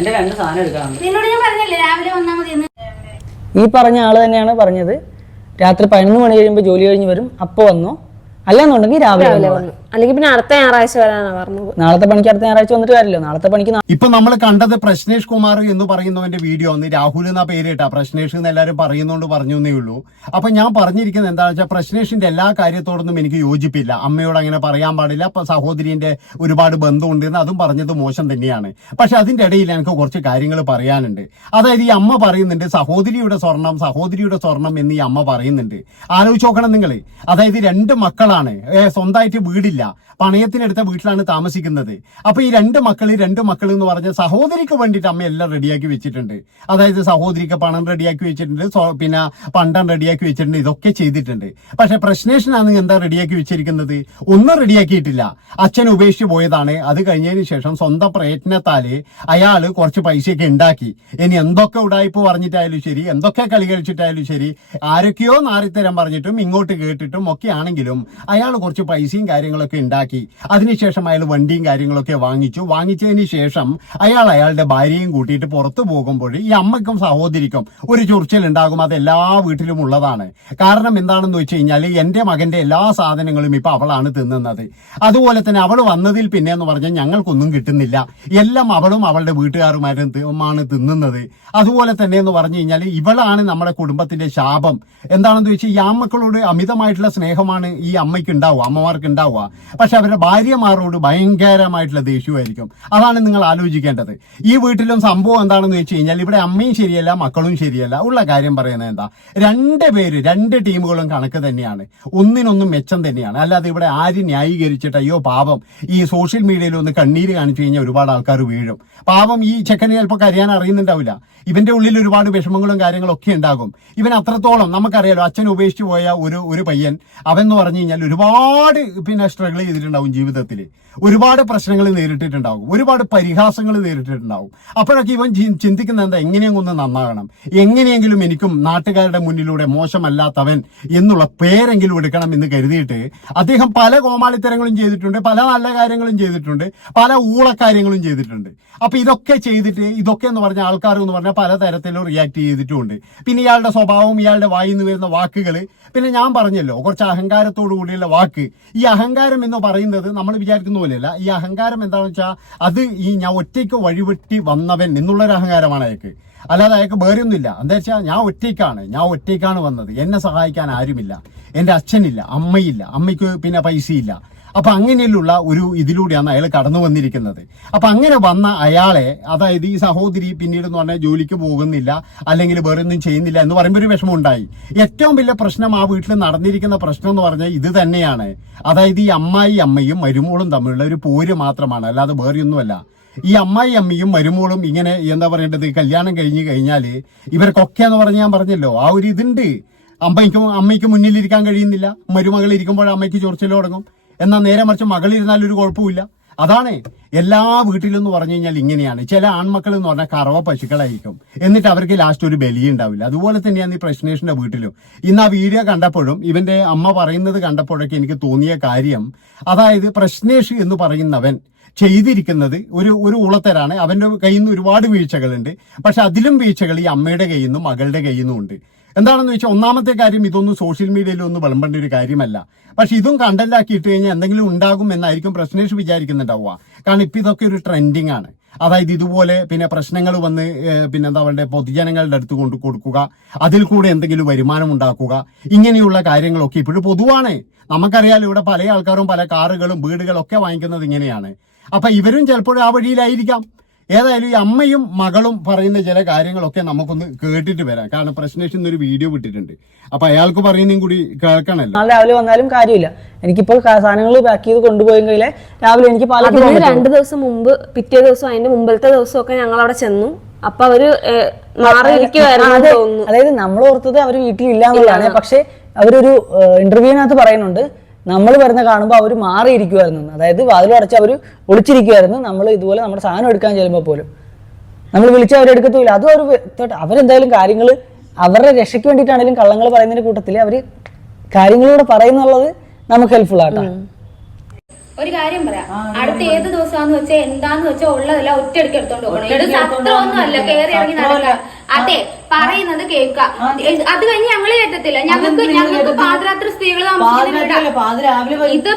എന്റെ 2 സാധനം എടുക്കാറുണ്ട്. നിന്നോട് ഞാൻ പറഞ്ഞില്ലേ രാവിലെ വന്നാൽ മതി എന്ന്. ഈ പറഞ്ഞ ആള് തന്നെയാണ് പറഞ്ഞത്. രാത്രി 11 മണി കഴിയുമ്പോൾ ജോലി കഴിഞ്ഞ് വരും, അപ്പോൾ വന്നോ, അല്ലാന്നുണ്ടെങ്കിൽ രാവിലെ വന്നു. അല്ലെങ്കിൽ പിന്നെ അടുത്ത ഞായറാഴ്ച വരാനാണ് പറഞ്ഞത്. നാളത്തെ പണിക്ക് അടുത്ത ഞായറാഴ്ച വന്നിട്ട് കാര്യമില്ല. നാളത്തെ പണിക്ക് ഇപ്പൊ നമ്മൾ കണ്ടത് പ്രശ്നേഷ് കുമാർ എന്ന് പറയുന്നവന്റെ വീഡിയോ ഒന്ന് രാഹുൽ എന്നാ പേര് കേട്ടാ. പ്രശ്നേഷ് എന്ന് എല്ലാവരും പറയുന്നോണ്ട് പറഞ്ഞു എന്നേ ഉള്ളൂ. അപ്പൊ ഞാൻ പറഞ്ഞിരിക്കുന്നത് എന്താണെന്ന് വെച്ചാൽ പ്രശ്നേഷിന്റെ എല്ലാ കാര്യത്തോടൊന്നും എനിക്ക് യോജിപ്പില്ല. അമ്മയോട് അങ്ങനെ പറയാൻ പാടില്ല, അപ്പൊ സഹോദരിന്റെ ഒരുപാട് ബന്ധമുണ്ട് എന്ന് അതും പറഞ്ഞത് മോശം തന്നെയാണ്. പക്ഷെ അതിന്റെ ഇടയിൽ എനിക്ക് കുറച്ച് കാര്യങ്ങൾ പറയാനുണ്ട്. അതായത് ഈ അമ്മ പറയുന്നുണ്ട് സഹോദരിയുടെ സ്വർണം എന്ന് ഈ അമ്മ പറയുന്നുണ്ട്. ആലോചിച്ച് നോക്കണം നിങ്ങൾ. അതായത് 2 മക്കളാണ്, സ്വന്തമായിട്ട് വീടില്ല, പണയത്തിനെടുത്ത വീട്ടിലാണ് താമസിക്കുന്നത്. അപ്പൊ ഈ 2 മക്കൾ എന്ന് പറഞ്ഞ സഹോദരിക്ക് വേണ്ടിയിട്ട് അമ്മ എല്ലാം റെഡിയാക്കി വെച്ചിട്ടുണ്ട്. അതായത് സഹോദരിക്ക് പണം റെഡിയാക്കി വെച്ചിട്ടുണ്ട്, പിന്നെ പണ്ടം റെഡിയാക്കി വെച്ചിട്ടുണ്ട്, ഇതൊക്കെ ചെയ്തിട്ടുണ്ട്. പക്ഷെ പ്രശ്നേഷനാണ് എന്താ റെഡിയാക്കി വെച്ചിരിക്കുന്നത്? ഒന്നും റെഡിയാക്കിയിട്ടില്ല. അച്ഛൻ ഉപേക്ഷിച്ച് പോയതാണ്. അത് കഴിഞ്ഞതിന് ശേഷം സ്വന്തം പ്രയത്നത്താല് അയാള് കുറച്ച് പൈസയൊക്കെ ഉണ്ടാക്കി. ഇനി എന്തൊക്കെ ഉടായ്പ പറഞ്ഞിട്ടായാലും ശരി, എന്തൊക്കെ കളി കളിച്ചിട്ടായാലും ശരി, ആരൊക്കെയോ നാരിത്തരം പറഞ്ഞിട്ടും ഇങ്ങോട്ട് കേട്ടിട്ടും ഒക്കെ ആണെങ്കിലും അയാൾ കുറച്ച് പൈസയും കാര്യങ്ങളൊക്കെ ഉണ്ടാക്കി. അതിനുശേഷം അയാൾ വണ്ടിയും കാര്യങ്ങളൊക്കെ വാങ്ങിച്ചതിന് ശേഷം അയാളുടെ ഭാര്യയും കൂട്ടിയിട്ട് പുറത്തു പോകുമ്പോൾ ഈ അമ്മയ്ക്കും സഹോദരിക്കും ഒരു ചൊറിച്ചിലുണ്ടാകും. അത് എല്ലാ വീട്ടിലും ഉള്ളതാണ്. കാരണം എന്താണെന്ന് വെച്ച് കഴിഞ്ഞാൽ എന്റെ മകന്റെ എല്ലാ സാധനങ്ങളും ഇപ്പൊ അവളാണ് തിന്നുന്നത്. അതുപോലെ തന്നെ അവൾ വന്നതിൽ പിന്നെ എന്ന് പറഞ്ഞാൽ ഞങ്ങൾക്കൊന്നും കിട്ടുന്നില്ല. എല്ലാം അവളും അവളുടെ വീട്ടുകാരുമാരുമാണ് തിന്നുന്നത്. അതുപോലെ തന്നെ എന്ന് പറഞ്ഞു കഴിഞ്ഞാൽ ഇവളാണ് നമ്മുടെ കുടുംബത്തിന്റെ ശാപം. എന്താണെന്ന് വെച്ചാൽ ഈ അമ്മക്കളോട് അമിതമായിട്ടുള്ള സ്നേഹമാണ് ഈ അമ്മയ്ക്ക് ഉണ്ടാവുക, അമ്മമാർക്ക് ഉണ്ടാവുക. പക്ഷെ അവരുടെ ഭാര്യമാരോട് ഭയങ്കരമായിട്ടുള്ള ദേഷ്യമായിരിക്കും. അതാണ് നിങ്ങൾ ആലോചിക്കേണ്ടത്. ഈ വീട്ടിലും സംഭവം എന്താണെന്ന് വെച്ച് കഴിഞ്ഞാൽ ഇവിടെ അമ്മയും ശരിയല്ല, മക്കളും ശരിയല്ല. ഉള്ള കാര്യം പറയുന്നത് എന്താ, 2 ടീമുകളും കണക്ക് തന്നെയാണ്, ഒന്നിനൊന്നും മെച്ചം തന്നെയാണ്. അല്ലാതെ ഇവിടെ ആരും ന്യായീകരിച്ചിട്ട് അയ്യോ പാപം ഈ സോഷ്യൽ മീഡിയയിൽ ഒന്ന് കണ്ണീര് കാണിച്ചു കഴിഞ്ഞാൽ ഒരുപാട് ആൾക്കാർ വീഴും. പാപം ഈ ചെക്കന് ചിലപ്പോൾ കരയാൻ അറിയുന്നുണ്ടാവില്ല. ഇവന്റെ ഉള്ളിൽ ഒരുപാട് വിഷമങ്ങളും കാര്യങ്ങളും ഒക്കെ ഉണ്ടാകും. ഇവൻ അത്രത്തോളം നമുക്കറിയാലോ, അച്ഛൻ ഉപേക്ഷിച്ച് പോയ ഒരു പയ്യൻ, അവൻ എന്ന് പറഞ്ഞു കഴിഞ്ഞാൽ ഒരുപാട് സ്ട്രഗിൾ ചെയ്തിട്ടുണ്ടാവും ജീവിതത്തിൽ. ഒരുപാട് പ്രശ്നങ്ങൾ നേരിട്ടിട്ടുണ്ടാവും, ഒരുപാട് പരിഹാസങ്ങൾ നേരിട്ടിട്ടുണ്ടാവും. അപ്പോഴൊക്കെ ഇവൻ ചിന്തിക്കുന്നത് എന്താ, എങ്ങനെയെങ്കിലും ഒന്ന് നന്നാകണം, എങ്ങനെയെങ്കിലും എനിക്കും നാട്ടുകാരുടെ മുന്നിലൂടെ മോശമല്ലാത്തവൻ എന്നുള്ള പേരെങ്കിലും എടുക്കണം എന്ന് കരുതിയിട്ട് അദ്ദേഹം പല കോമാളിത്തരങ്ങളും ചെയ്തിട്ടുണ്ട്, പല നല്ല കാര്യങ്ങളും ചെയ്തിട്ടുണ്ട്, പല ഊളക്കാര്യങ്ങളും ചെയ്തിട്ടുണ്ട്. അപ്പൊ ഇതൊക്കെ ചെയ്തിട്ട് ഇതൊക്കെ എന്ന് പറഞ്ഞ ആൾക്കാർ എന്ന് പറഞ്ഞാൽ പലതരത്തിലും റിയാക്ട് ചെയ്തിട്ടുമുണ്ട്. പിന്നെ ഇയാളുടെ സ്വഭാവം, ഇയാളുടെ വായിൽ നിന്ന് വരുന്ന വാക്കുകൾ, പിന്നെ ഞാൻ പറഞ്ഞല്ലോ കുറച്ച് അഹങ്കാരത്തോടു കൂടിയുള്ള വാക്ക്. ഈ അഹങ്കാരം എന്ന് പറയുന്നത് നമ്മൾ വിചാരിക്കുന്ന പോലെയല്ല. ഈ അഹങ്കാരം എന്താണെന്ന് വെച്ചാൽ അത് ഈ ഞാൻ ഒറ്റയ്ക്ക് വഴിവെട്ടി വന്നവൻ എന്നുള്ളൊരു അഹങ്കാരമാണ് അയാൾക്ക്. അല്ലാതെ അയാൾക്ക് വേറെയൊന്നുമില്ല. എന്താ വെച്ചാൽ ഞാൻ ഒറ്റയ്ക്കാണ് വന്നത്, എന്നെ സഹായിക്കാൻ ആരുമില്ല, എന്റെ അച്ഛനില്ല, അമ്മയില്ല, അമ്മയ്ക്ക് പിന്നെ പൈസയില്ല. അപ്പൊ അങ്ങനെയുള്ള ഒരു ഇതിലൂടെയാണ് അയാൾ കടന്നു വന്നിരിക്കുന്നത്. അപ്പൊ അങ്ങനെ വന്ന അയാളെ, അതായത് ഈ സഹോദരി പിന്നീട് എന്ന് പറഞ്ഞാൽ ജോലിക്ക് പോകുന്നില്ല, അല്ലെങ്കിൽ വേറെ ഒന്നും ചെയ്യുന്നില്ല എന്ന് പറയുമ്പോൾ ഒരു വിഷമം ഉണ്ടായി. ഏറ്റവും വലിയ പ്രശ്നം ആ വീട്ടിൽ നടന്നിരിക്കുന്ന പ്രശ്നം എന്ന് പറഞ്ഞാൽ ഇത് തന്നെയാണ്. അതായത് ഈ അമ്മയും മരുമോളും തമ്മിലുള്ള ഒരു പോര് മാത്രമാണ്, അല്ലാതെ വേറെയൊന്നുമല്ല. ഈ അമ്മയും മരുമോളും ഇങ്ങനെ എന്താ പറയേണ്ടത്, കല്യാണം കഴിഞ്ഞു കഴിഞ്ഞാല് ഇവർക്കൊക്കെ എന്ന് പറഞ്ഞാൽ ഞാൻ പറഞ്ഞല്ലോ ആ ഒരു ഇതുണ്ട്. അമ്മയ്ക്ക് മുന്നിലിരിക്കാൻ കഴിയുന്നില്ല, മരുമകൾ ഇരിക്കുമ്പോൾ അമ്മയ്ക്ക് ചൊറിച്ചിൽ തുടങ്ങും. എന്നാൽ നേരെ മറിച്ച് മകളിരുന്നാൽ ഒരു കുഴപ്പമില്ല. അതാണ് എല്ലാ വീട്ടിലും എന്ന് പറഞ്ഞു കഴിഞ്ഞാൽ ഇങ്ങനെയാണ്. ചില ആൺമക്കൾ എന്ന് പറഞ്ഞാൽ കറവ പശുക്കളായിരിക്കും, എന്നിട്ട് അവർക്ക് ലാസ്റ്റ് ഒരു ബലിയ ഉണ്ടാവില്ല. അതുപോലെ തന്നെയാണ് ഈ പ്രശ്നേഷിന്റെ വീട്ടിലും. ഇന്ന് ആ വീഡിയോ കണ്ടപ്പോഴും ഇവന്റെ അമ്മ പറയുന്നത് കണ്ടപ്പോഴൊക്കെ എനിക്ക് തോന്നിയ കാര്യം, അതായത് പ്രശ്നേഷ് എന്ന് പറയുന്നവൻ ചെയ്തിരിക്കുന്നത് ഒരു ഉളത്തരാണ്. അവന്റെ കയ്യിൽ നിന്ന് ഒരുപാട് വീഴ്ചകളുണ്ട്. പക്ഷെ അതിലും വീഴ്ചകൾ ഈ അമ്മയുടെ കയ്യിൽ നിന്നും മകളുടെ കയ്യിൽ നിന്നും ഉണ്ട്. എന്താണെന്ന് വെച്ചാൽ ഒന്നാമത്തെ കാര്യം, ഇതൊന്നും സോഷ്യൽ മീഡിയയിൽ ഒന്നും വിളമ്പേണ്ട ഒരു കാര്യമല്ല. പക്ഷെ ഇതും കണ്ടന്റാക്കി ഇട്ട് കഴിഞ്ഞാൽ എന്തെങ്കിലും ഉണ്ടാകും എന്നായിരിക്കും പ്രശ്നേഷ് വിചാരിക്കുന്നുണ്ടാവുക. കാരണം ഇപ്പൊ ഇതൊക്കെ ഒരു ട്രെൻഡിങ് ആണ്. അതായത് ഇതുപോലെ പിന്നെ പ്രശ്നങ്ങൾ വന്ന് പിന്നെന്താ പറയുക, പൊതുജനങ്ങളുടെ അടുത്ത് കൊണ്ട് കൊടുക്കുക, അതിൽ കൂടെ എന്തെങ്കിലും വരുമാനം ഉണ്ടാക്കുക, ഇങ്ങനെയുള്ള കാര്യങ്ങളൊക്കെ ഇപ്പോഴും പൊതുവാണ്. നമുക്കറിയാലോ ഇവിടെ പല ആൾക്കാരും പല കാറുകളും വീടുകളും ഒക്കെ വാങ്ങിക്കുന്നത് ഇങ്ങനെയാണ്. അപ്പൊ ഇവരും ചിലപ്പോൾ ആ വഴിയിലായിരിക്കാം. ഏതായാലും ഈ അമ്മയും മകളും പറയുന്ന ചില കാര്യങ്ങളൊക്കെ നമുക്കൊന്ന് കേട്ടിട്ട് വരാം. കാരണം പ്രശ്നേഷ് ഇന്നൊരു വീഡിയോ വിട്ടിട്ടുണ്ട്, അപ്പൊ അയാൾക്ക് പറയുന്നതും കൂടി കേൾക്കണല്ലോ. നാളെ രാവിലെ വന്നാലും കാര്യമില്ല. എനിക്കിപ്പോൾ സാധനങ്ങൾ പാക്ക് ചെയ്ത് കൊണ്ടുപോയെങ്കിൽ രാവിലെ എനിക്ക് 2 ദിവസം മുമ്പ്, പിറ്റേ ദിവസം, അതിന്റെ മുമ്പത്തെ ദിവസമൊക്കെ ഞങ്ങൾ അവിടെ ചെന്നു. അപ്പൊ അവര് മാറിയിരിക്കുവായിരുന്നു. അതായത് നമ്മൾ ഓർത്തത് അവര് വീട്ടിലില്ല എന്നുള്ളതാണ്. പക്ഷെ അവരൊരു ഇന്റർവ്യൂവിനകത്ത് പറയുന്നുണ്ട്, നമ്മൾ വരുന്ന കാണുമ്പോൾ അവർ മാറിയിരിക്കുമായിരുന്നു. അതായത് വാതിലും അടച്ച് അവർ ഒളിച്ചിരിക്കുമായിരുന്നു. നമ്മൾ ഇതുപോലെ നമ്മുടെ സാധനം എടുക്കാൻ ചെല്ലുമ്പോൾ പോലും നമ്മൾ വിളിച്ചാൽ അവരെടുക്കത്തില്ല. അതും അവരെന്തായാലും കാര്യങ്ങൾ അവരുടെ രക്ഷയ്ക്ക് വേണ്ടിയിട്ടാണെങ്കിലും കള്ളങ്ങൾ പറയുന്നതിന്റെ കൂട്ടത്തിൽ അവർ കാര്യങ്ങളിലൂടെ പറയുന്നുള്ളത് നമുക്ക് ഹെൽപ്ഫുൾ ആട്ടോ. ഒരു കാര്യം പറയാം, അടുത്ത ഏത് ദിവസമാന്ന് വെച്ചാൽ എന്താന്ന് വെച്ചാൽ ഉള്ളതെല്ലാം ഒറ്റയടിക്ക് എടുത്തോണ്ട് പോകണം. ഇത് സത്രമൊന്നും അല്ല കയറി ഇറങ്ങി നടക്കുക. അതെ, പറയുന്നത് കേൾക്കാം. അത് കഴിഞ്ഞ് ഞങ്ങള് കേട്ടത്തില്ല. ഞങ്ങൾക്ക് പാതിരാത്രി സ്ത്രീകൾ താമസിക്കുന്ന ഇത്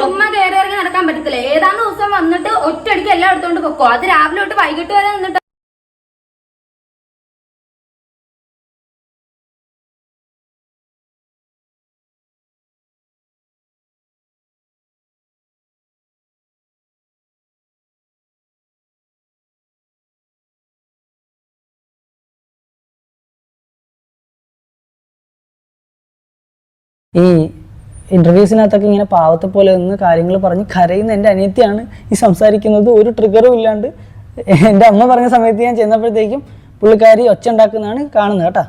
ചുമ്മാ കയറി ഇറങ്ങി നടക്കാൻ പറ്റത്തില്ല. ഏതാണ്ട് ദിവസം വന്നിട്ട് ഒറ്റയടിക്ക് എല്ലാം എടുത്തോണ്ട് പൊക്കോ. അത് രാവിലെ തൊട്ട് വൈകിട്ട് വരെ നിന്നിട്ട് ഈ ഇന്റർവ്യൂസിനകത്തൊക്കെ ഇങ്ങനെ പാവത്തെ പോലെ നിന്ന് കാര്യങ്ങൾ പറഞ്ഞ് കരയുന്ന എൻ്റെ അനിയത്തിയാണ് ഈ സംസാരിക്കുന്നത്. ഒരു ട്രിഗറും ഇല്ലാണ്ട് എൻ്റെ അമ്മ പറഞ്ഞ സമയത്ത് ഞാൻ ചെന്നപ്പോഴത്തേക്കും പുള്ളിക്കാരി ഒച്ച ഉണ്ടാക്കുന്നതാണ് കാണുന്നത് കേട്ടാ.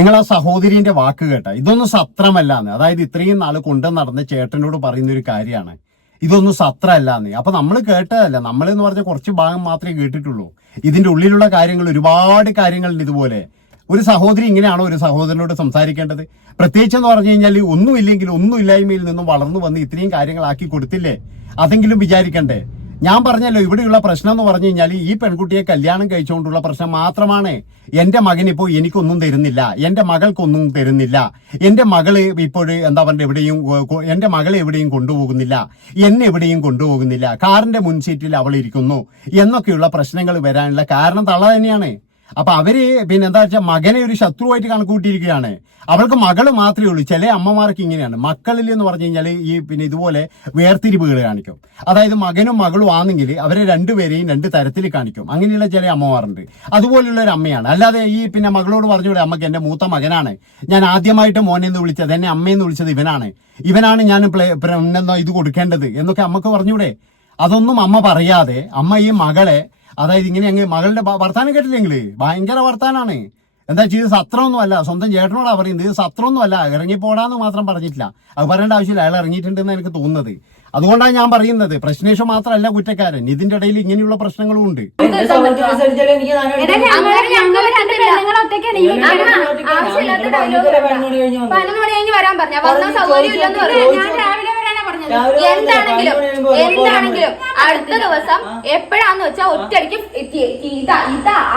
നിങ്ങൾ ആ സഹോദരിന്റെ വാക്ക് കേട്ട, ഇതൊന്നും സത്രമല്ലാന്ന്. അതായത് ഇത്രയും നാള് കൊണ്ടു നടന്ന ചേട്ടനോട് പറയുന്ന ഒരു കാര്യമാണ്, ഇതൊന്നും സത്രമല്ലാന്ന്. അപ്പൊ നമ്മൾ കേട്ടതല്ല, നമ്മളെന്ന് പറഞ്ഞ കുറച്ച് ഭാഗം മാത്രമേ കേട്ടിട്ടുള്ളൂ. ഇതിന്റെ ഉള്ളിലുള്ള കാര്യങ്ങൾ, ഒരുപാട് കാര്യങ്ങളുണ്ട് ഇതുപോലെ. ഒരു സഹോദരി ഇങ്ങനെയാണോ ഒരു സഹോദരനോട് സംസാരിക്കേണ്ടത്? പ്രത്യേകിച്ച് എന്ന് പറഞ്ഞു കഴിഞ്ഞാൽ ഒന്നുമില്ലെങ്കിൽ ഒന്നുമില്ലായ്മയിൽ നിന്നും വളർന്നു വന്ന് ഇത്രയും കാര്യങ്ങളാക്കി കൊടുത്തില്ലേ, അതെങ്കിലും വിചാരിക്കണ്ടേ? ഞാൻ പറഞ്ഞല്ലോ, ഇവിടെയുള്ള പ്രശ്നം എന്ന് പറഞ്ഞു കഴിഞ്ഞാൽ ഈ പെൺകുട്ടിയെ കല്യാണം കഴിച്ചുകൊണ്ടുള്ള പ്രശ്നം മാത്രമാണ്. എന്റെ മകനിപ്പോ എനിക്കൊന്നും തരുന്നില്ല, എന്റെ മകൾക്കൊന്നും തരുന്നില്ല, എന്റെ മകള് ഇപ്പോൾ എന്താ പറയുക എവിടെയും, എന്റെ മകളെ എവിടെയും കൊണ്ടുപോകുന്നില്ല, എന്നെ എവിടെയും കൊണ്ടുപോകുന്നില്ല, കാറിന്റെ മുൻസീറ്റിൽ അവൾ ഇരിക്കുന്നു എന്നൊക്കെയുള്ള പ്രശ്നങ്ങൾ വരാനുള്ള കാരണം തള്ള തന്നെയാണ്. അപ്പൊ അവര് പിന്നെ എന്താ വെച്ചാൽ മകനെ ഒരു ശത്രുവായിട്ട് കണക്കൂട്ടിയിരിക്കുകയാണ്. അവൾക്ക് മകള് മാത്രമേ ഉള്ളൂ. ചില അമ്മമാർക്ക് ഇങ്ങനെയാണ്, മക്കളിൽ എന്ന് പറഞ്ഞു കഴിഞ്ഞാൽ ഈ പിന്നെ ഇതുപോലെ വേർതിരിവുകൾ കാണിക്കും. അതായത് മകനും മകളും ആണെങ്കിൽ അവരെ രണ്ടുപേരെയും രണ്ട് തരത്തിൽ കാണിക്കും. അങ്ങനെയുള്ള ചില അമ്മമാരുണ്ട്. അതുപോലുള്ള ഒരു അമ്മയാണ്. അല്ലാതെ ഈ പിന്നെ മകളോട് പറഞ്ഞൂടെ, അമ്മക്ക് എന്റെ മൂത്ത മകനാണ്, ഞാൻ ആദ്യമായിട്ട് മോനെന്ന് വിളിച്ചത്, എന്നെ അമ്മയെന്ന് വിളിച്ചത് ഇവനാണ് ഞാൻ ഇത് കൊടുക്കേണ്ടത് എന്നൊക്കെ അമ്മക്ക് പറഞ്ഞൂടെ? അതൊന്നും അമ്മ പറയാതെ അമ്മ ഈ മകളെ, അതായത് ഇങ്ങനെ അങ്ങ് മകളുടെ വർത്താനം കേട്ടില്ലെങ്കില് ഭയങ്കര വർത്താനാണ്. എന്താ ചെയ്ത് സത്രമൊന്നും അല്ല, സ്വന്തം ചേട്ടനോടാ പറയുന്നത്, ഇത് സത്രമൊന്നും അല്ല, ഇറങ്ങിപ്പോടാന്ന് മാത്രം പറഞ്ഞിട്ടില്ല. അത് പറയേണ്ട ആവശ്യമില്ല, അയാൾ ഇറങ്ങിയിട്ടുണ്ടെന്ന് എനിക്ക് തോന്നുന്നത്. അതുകൊണ്ടാണ് ഞാൻ പറയുന്നത്, പ്രശ്നേഷം മാത്രമല്ല കുറ്റക്കാരൻ, ഇതിന്റെ ഇടയിൽ ഇങ്ങനെയുള്ള പ്രശ്നങ്ങളും ഉണ്ട്. എന്താണെങ്കിലും അടുത്ത ദിവസം എപ്പോഴാന്ന് വെച്ചാൽ ഒറ്റയടിക്ക്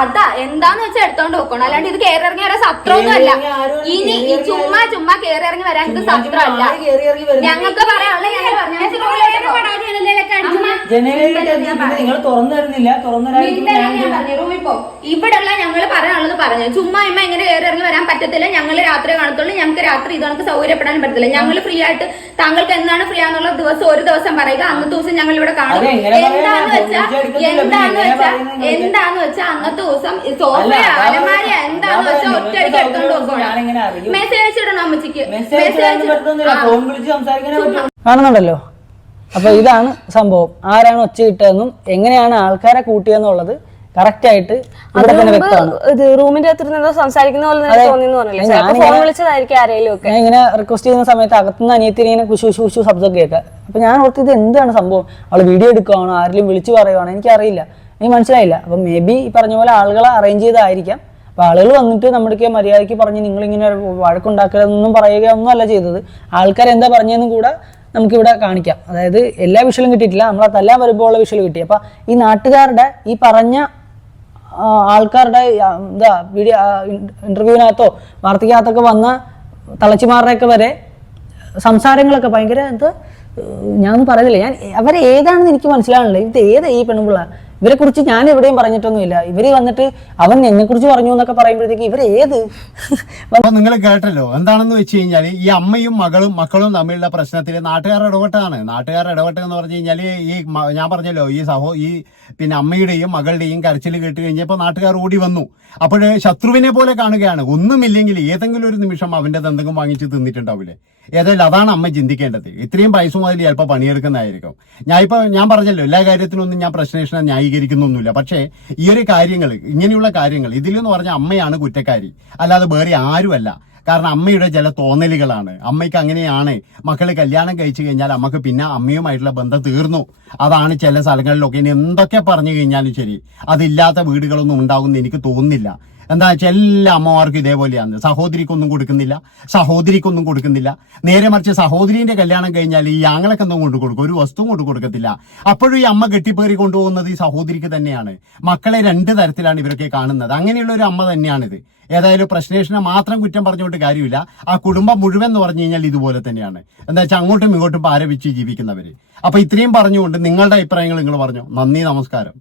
അതാ എന്താന്ന് വെച്ചാൽ എടുത്തോണ്ട് വെക്കണം. അല്ലാണ്ട് ഇത് കയറി ഇറങ്ങി വരാൻ സത്രമൊന്നും അല്ല. ഇനി ഈ ചുമ്മാ കയറി ഇറങ്ങി വരാൻ ഇത് സത്രമല്ല. ഞങ്ങൾക്ക് പറയാനുള്ള റൂമിൽ പോ. ഇവിടെയുള്ള ഞങ്ങള് പറയാനുള്ളത് പറഞ്ഞു. ചുമ്മാ ഇമ്മ ഇങ്ങനെ കയറി ഇറങ്ങി വരാൻ പറ്റത്തില്ല, ഞങ്ങള് രാത്രി കാണത്തുള്ളൂ, ഞങ്ങൾക്ക് രാത്രി ഇത് നമുക്ക് സൗകര്യപ്പെടാൻ പറ്റത്തില്ല. ഞങ്ങള് ഫ്രീ ആയിട്ട്, താങ്കൾക്ക് എന്താണ് ഫ്രീ ആണെന്നുള്ള ദിവസം ഒരു ദിവസം പറയുക, അന്നത്തെ ദിവസം ഞങ്ങൾ ഇവിടെ കാണും. എന്താന്ന് വെച്ചാ അന്നത്തെ ദിവസം സോഫ അലമാര എന്താന്ന് വെച്ചാൽ ഒറ്റയടിക്ക് എടുത്തോണ്ട് നോക്കണം. മെസ്സേജ് ഇടണം അമ്മച്ചിക്ക്, കാണുന്നുണ്ടല്ലോ. അപ്പൊ ഇതാണ് സംഭവം. ആരാണ് ഒച്ച ഇട്ടതെന്നും എങ്ങനെയാണ് ആൾക്കാരെ കൂട്ടിയെന്നുള്ളത് കറക്റ്റ് ആയിട്ട് ഇവിടെ തന്നെ വ്യക്തമാണ്. റൂമിന്റെ അകത്തിരുന്ന് സംസാരിക്കുന്ന പോലെ ഞാൻ ഇങ്ങനെ റിക്വസ്റ്റ് ചെയ്യുന്ന സമയത്ത് അകത്തുനിന്ന് അനിയത്തിന് ഇങ്ങനെ കുശു ശബ്ദം കേൾക്കാം. അപ്പൊ ഞാൻ ഓർത്ത് ഇത് എന്താണ് സംഭവം, അവള് വീഡിയോ എടുക്കുകയാണോ, ആരെങ്കിലും വിളിച്ചു പറയുവാണോ, എനിക്കറിയില്ല, എനിക്ക് മനസ്സിലായില്ല. അപ്പൊ മേ ബി ഈ പറഞ്ഞ പോലെ ആളുകളെ അറേഞ്ച് ചെയ്തായിരിക്കാം. അപ്പൊ ആളുകൾ വന്നിട്ട് നമ്മുടെ മര്യാദയ്ക്ക് പറഞ്ഞ് നിങ്ങളിങ്ങനെ വഴക്കുണ്ടാക്കരുതെന്നൊന്നും പറയുക ഒന്നും അല്ല ചെയ്തത്. ആൾക്കാർ എന്താ പറഞ്ഞതെന്നും കൂടെ നമുക്കിവിടെ കാണിക്കാം. അതായത് എല്ലാ വിഷലും കിട്ടിയിട്ടില്ല, നമ്മളെ തല്ലാൻ വരുമ്പോൾ ഉള്ള വിഷൽ കിട്ടി. അപ്പൊ ഈ നാട്ടുകാരുടെ ഈ പറഞ്ഞ ആൾക്കാരുടെ എന്താ വീഡിയോ ഇന്റർവ്യൂവിനകത്തോ വാർത്തയ്ക്കകത്തൊക്കെ വന്ന തളച്ചിമാരുടെയൊക്കെ വരെ സംസാരങ്ങളൊക്കെ ഭയങ്കര എന്താ, ഞാനൊന്നും പറയുന്നില്ല, ഞാൻ അവരെ ഏതാണെന്ന് എനിക്ക് മനസ്സിലാവണില്ല. ഇത് ഏതാ ഈ പെണ്ണുപിള്ള? ഇവരെ കുറിച്ച് ഞാൻ എവിടെയും പറഞ്ഞിട്ടൊന്നുമില്ല. ഇവര് വന്നിട്ട് അവൻ എന്നെ കുറിച്ച് പറഞ്ഞു എന്നൊക്കെ പറയുമ്പോഴത്തേക്ക് ഇവര് ഏത്? നിങ്ങൾ കേട്ടല്ലോ എന്താണെന്ന് വെച്ച് കഴിഞ്ഞാൽ, ഈ അമ്മയും മക്കളും തമ്മിലുള്ള പ്രശ്നത്തിൽ നാട്ടുകാർ ഇടപെട്ടതാണ്. നാട്ടുകാർ ഇടപെട്ടെന്ന് പറഞ്ഞു കഴിഞ്ഞാൽ, ഈ ഞാൻ പറഞ്ഞല്ലോ, ഈ പിന്നെ അമ്മയുടെയും മകളുടെയും കരച്ചിൽ കേട്ട് കഴിഞ്ഞപ്പോൾ നാട്ടുകാർ ഓടി വന്നു. അപ്പോൾ ശത്രുവിനെ പോലെ കാണുകയാണ്. ഒന്നുമില്ലെങ്കിൽ ഏതെങ്കിലും ഒരു നിമിഷം അവന്റെ എന്തെങ്കിലും വാങ്ങിച്ച് തിന്നിട്ടുണ്ടാവില്ലേ? ഏതായാലും അതാണ് അമ്മ ചിന്തിക്കേണ്ടത്. ഇത്രയും പൈസ മുതൽ ചിലപ്പോൾ പണിയെടുക്കുന്നതായിരിക്കും. ഞാൻ പറഞ്ഞല്ലോ, എല്ലാ കാര്യത്തിനൊന്നും ഞാൻ പ്രശ്നേഷനെ ന്യായീകരിക്കുന്നൊന്നുമില്ല. പക്ഷേ ഈ ഒരു കാര്യങ്ങൾ, ഇങ്ങനെയുള്ള കാര്യങ്ങൾ ഇതിലെന്ന് പറഞ്ഞാൽ അമ്മയാണ് കുറ്റക്കാരി, അല്ലാതെ വേറെ ആരുമല്ല. കാരണം അമ്മയുടെ ചില തോന്നലുകളാണ്. അമ്മയ്ക്ക് അങ്ങനെയാണ്, മക്കള് കല്യാണം കഴിച്ചു കഴിഞ്ഞാൽ അമ്മക്ക് പിന്നെ അമ്മയുമായിട്ടുള്ള ബന്ധം തീർന്നു. അതാണ് ചില സ്ഥലങ്ങളിലൊക്കെ. ഇനി എന്തൊക്കെ പറഞ്ഞു കഴിഞ്ഞാലും ശരി, അതില്ലാത്ത വീടുകളൊന്നും ഉണ്ടാകുമെന്ന് എനിക്ക് തോന്നുന്നില്ല. എന്താ വെച്ചാൽ എല്ലാ അമ്മമാർക്കും ഇതേപോലെയാണ്. സഹോദരിക്കൊന്നും കൊടുക്കുന്നില്ല. നേരെ മറിച്ച് സഹോദരീന്റെ കല്യാണം കഴിഞ്ഞാൽ ഈ ആങ്ങളൊക്കെ എന്തും കൊണ്ട് കൊടുക്കും, ഒരു വസ്തുവും കൊണ്ട് കൊടുക്കത്തില്ല. അപ്പോഴും ഈ അമ്മ കെട്ടിപ്പേറി കൊണ്ടുപോകുന്നത് ഈ സഹോദരിക്ക് തന്നെയാണ്. മക്കളെ 2 തരത്തിലാണ് ഇവരൊക്കെ കാണുന്നത്. അങ്ങനെയുള്ള ഒരു അമ്മ തന്നെയാണിത്. ഏതായാലും പ്രശ്നേഷിനെ മാത്രം കുറ്റം പറഞ്ഞുകൊണ്ട് കാര്യമില്ല. ആ കുടുംബം മുഴുവൻ എന്ന് പറഞ്ഞു കഴിഞ്ഞാൽ ഇതുപോലെ തന്നെയാണ്. എന്താ വെച്ചാൽ അങ്ങോട്ടും ഇങ്ങോട്ടും പാരവെച്ച് ജീവിക്കുന്നവര്. അപ്പൊ ഇത്രയും പറഞ്ഞുകൊണ്ട് നിങ്ങളുടെ അഭിപ്രായങ്ങൾ നിങ്ങൾ പറഞ്ഞു. നന്ദി, നമസ്കാരം.